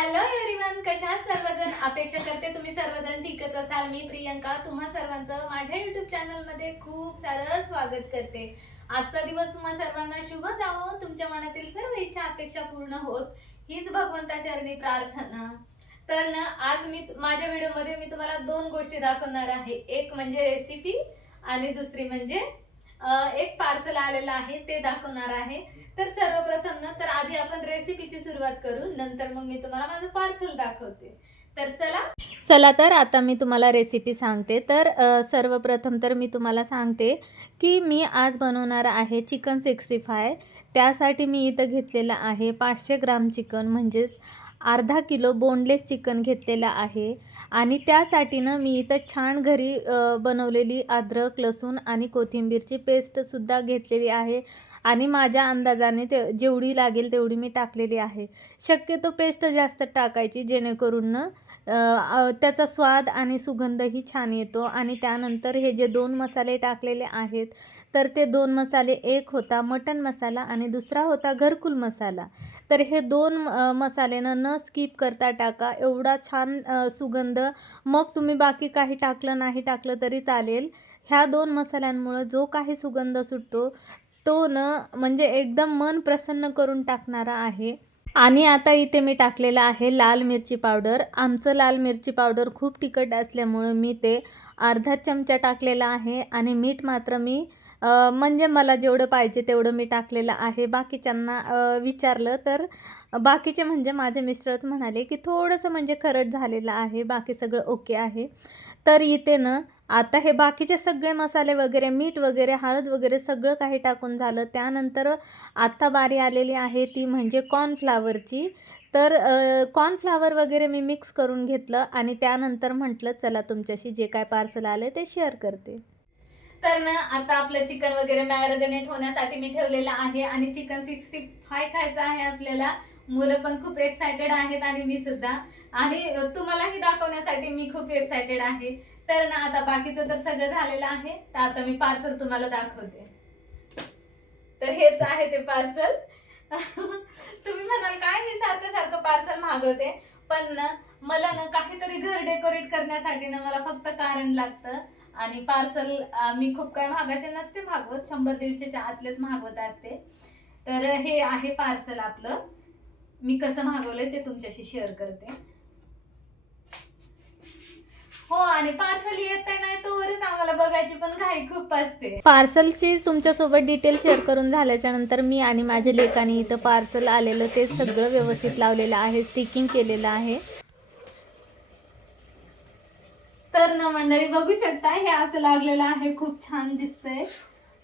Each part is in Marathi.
हॅलो एव्हरीवन, कशा आहात सर्वजण? अपेक्षा करते तुम्ही सर्वजण ठीकच असाल. मी प्रियंका तुम्हा सर्वांचं माझ्या YouTube चॅनल मध्ये खूप सारं स्वागत करते. आजचा दिवस तुम्हा सर्वांना शुभ जावो, तुमच्या मनातील सर्व इच्छा अपेक्षा पूर्ण होत हीच भगवंताच्या चरणी प्रार्थना. तर ना आज मी माझ्या व्हिडिओमध्ये मी तुम्हाला दोन गोष्टी दाखवणार आहे. एक म्हणजे रेसिपी आणि दुसरी म्हणजे एक पार्सल आलेलं आहे ते दाखवणार आहे. तर सर्वप्रथम ना तर आधी आपण रेसिपीची सुरुवात करू, नंतर मग मी तुम्हाला माझं पार्सल दाखवते. तर चला तर आता मी तुम्हाला रेसिपी सांगते. तर सर्वप्रथम तर मी तुम्हाला सांगते की मी आज बनवणार आहे चिकन 65. त्यासाठी मी इथं घेतलेलं आहे 500 ग्राम चिकन, म्हणजेच अर्धा किलो बोनलेस चिकन घेतलेलं आहे. आणि त्यासाठी ना मी इथं छान घरी बनवलेली अद्रक, लसूण आणि कोथिंबीरची पेस्टसुद्धा घेतलेली आहे. आणि माझ्या अंदाजाने जेवढी लागेल तेवढी मी टाकलेली आहे. शक्यतो पेस्ट जास्त टाकायची, जेणेकरून ना त्याचा स्वाद आणि सुगंधही छान येतो. आणि त्यानंतर हे जे दोन मसाले टाकलेले आहेत, तर ते दोन मसाले, एक होता मटन मसाला आणि दुसरा होता घरकुल मसाला. तर हे दोन मसाले न स्किप करता टाका, एवढा छान सुगंध. मग तुम्ही बाकी काही टाकलं नाही टाकलं तरी चालेल. ह्या दोन मसाल्यांमुळं जो काही सुगंध सुटतो तो म्हणजे एकदम मन प्रसन्न करून टाकणारा आहे. आणि आता इथे मी टाकलेला आहे लाल मिरची पावडर. आमचं लाल मिरची पावडर खूप तिखट असल्यामुळं मी ते अर्धा चमचा टाकलेला आहे. आणि मीठ मात्र मी म्हणजे मला जेवढं पाहिजे तेवढं मी टाकलेलं आहे. बाकीच्यांना विचारलं तर बाकीचे म्हणजे माझे मिस्टरच म्हणाले की थोडंसं म्हणजे खरट झालेलं आहे, बाकी सगळं ओके आहे. तर इथे आता हे बाकीचे सगळे मसाले वगैरे, मीठ वगैरे, हळद वगैरे सगळं काही टाकून झालं. त्यानंतर आत्ता बारी आलेली आहे ती म्हणजे कॉर्नफ्लावरची. तर कॉर्नफ्लावर वगैरे मी मिक्स करून घेतलं आणि त्यानंतर म्हटलं चला तुमच्याशी जे काय पार्सल आलं ते शेअर करते. तर ना आता आपलं चिकन वगैरे मॅरिनेट होण्यासाठी मी ठेवलेलं आहे. आणि चिकन 65 खायचं आहे आपल्याला. मुलं पण खूप एक्सायटेड आहेत आणि मी सुद्धा. आणि तुम्हालाही दाखवण्यासाठी मी खूप एक्सायटेड आहे. तर ना आता बाकीचं तर सगळं झालेलं आहे. तर आता मी पार्सल तुम्हाला दाखवते. तर हेच आहे ते पार्सल. तुम्ही म्हणाल काय मी सारखं सारखं पार्सल मागवते, पण ना मला ना काहीतरी घर डेकोरेट करण्यासाठी ना मला फक्त कारण लागतं. आणि पार्सल मी खूप काय मागायचे नसते मागवत, 100-150च्या आतलेच मागवत असते. तर हे आहे पार्सल आपलं. मी कसं मागवलंय ते तुमच्याशी शेअर करते. हो, आणि पार्सल येत नाही तोवरच आम्हाला बघायची पण घाई खूप असते. पार्सलची तुमच्यासोबत डिटेल शेअर करून झाल्याच्या नंतर मी आणि माझ्या लेकाने इथं पार्सल आलेलं ते सगळं व्यवस्थित लावलेलं आहे, स्टिकिंग केलेलं आहे. तर ना मंडळी बघू शकता, हे असं लागलेलं आहे. खूप छान दिसतंय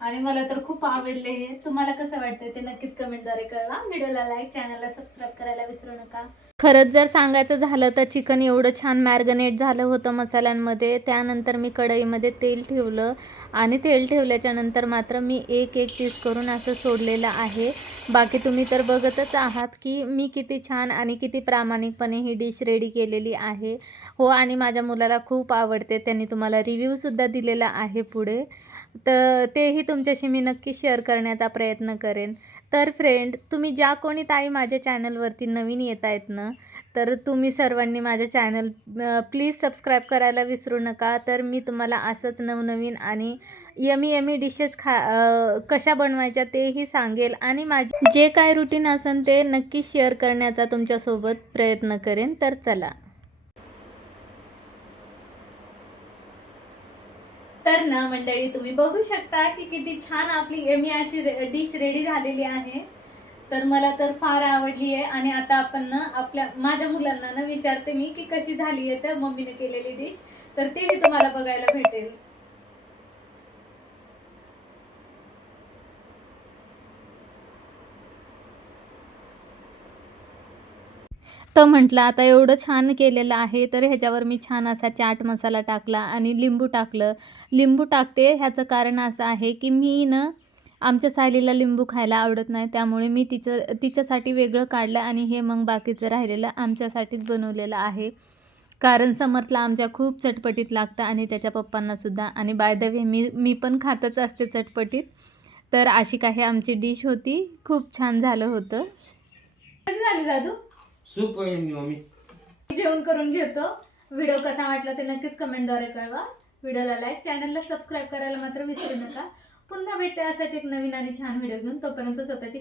आणि मला तर खूप आवडले. हे तुम्हाला कसं वाटतंय ते नक्कीच कमेंटद्वारे कळवा. व्हिडिओला लाईक, चॅनलला सबस्क्राईब करायला विसरू नका. खरंच जर सांगायचं झालं तर चिकन एवढं छान मॅरिनेट झालं होतं मसाल्यांमध्ये. त्यानंतर मी कढईमध्ये तेल ठेवलं आणि तेल ठेवल्याच्या नंतर मात्र मी एक एक पीस करून असं सोडलेलं आहे. बाकी तुम्ही तर बघतच आहात की मी किती छान आणि किती प्रामाणिकपणे ही डिश रेडी केलेली आहे. हो, आणि माझ्या मुलाला खूप आवडते. त्यांनी तुम्हाला रिव्ह्यूसुद्धा दिलेला आहे पुढे. तर तेही तुमच्याशी मी नक्की शेअर करण्याचा प्रयत्न करेन. तर फ्रेंड, तुम्ही ज्या कोणी ताई माझ्या चॅनलवरती नवीन येत आहेत ना, तर तुम्ही सर्वांनी माझ्या चॅनल प्लीज सबस्क्राईब करायला विसरू नका. तर मी तुम्हाला असंच नवनवीन आणि यमी यमी डिशेस कशा बनवायच्या तेही सांगेल. आणि माझे जे काय रुटीन असेल ते नक्की शेअर करण्याचा तुमच्यासोबत प्रयत्न करेन. तर चला. तर ना मंडळी तुम्ही बघू शकता की किती छान आपली यमी अशी डिश रेडी झालेली आहे. तर मला तर फार आवडली आहे. आणि आता आपण ना माझ्या मुलांना विचारते मी की कशी झाली आहे तर मम्मीने केलेली डिश. तर तेही तुम्हाला बघायला भेटेल. तर म्हटलं आता एवढं छान केलेलं आहे तर ह्याच्यावर मी छान असा चाट मसाला टाकला आणि लिंबू टाकलं. लिंबू टाकते ह्याचं कारण असं आहे की मी आमच्या सायलीला लिंबू खायला आवडत नाही, त्यामुळे मी तिच्यासाठी वेगळं काढलं आणि हे मग बाकीचं राहिलेलं आमच्यासाठीच बनवलेलं आहे. कारण समर्थला आमच्या खूप चटपटीत लागतं आणि त्याच्या पप्पांनासुद्धा. आणि बाय द वे मी पण खातच असते चटपटीत. तर अशी काही आमची डिश होती. खूप छान झालं होतं. कशी झाली दादू? Super yummy mummy. जेवण करून घेतो. व्हिडिओ कसा वाटला ते नक्कीच कमेंटद्वारे कळवा. व्हिडिओला लाईक, चॅनलला सबस्क्राईब करायला मात्र विसरू नका. पुन्हा भेटते असाच एक नवीन आणि छान व्हिडिओ घेऊन. तोपर्यंत स्वतःची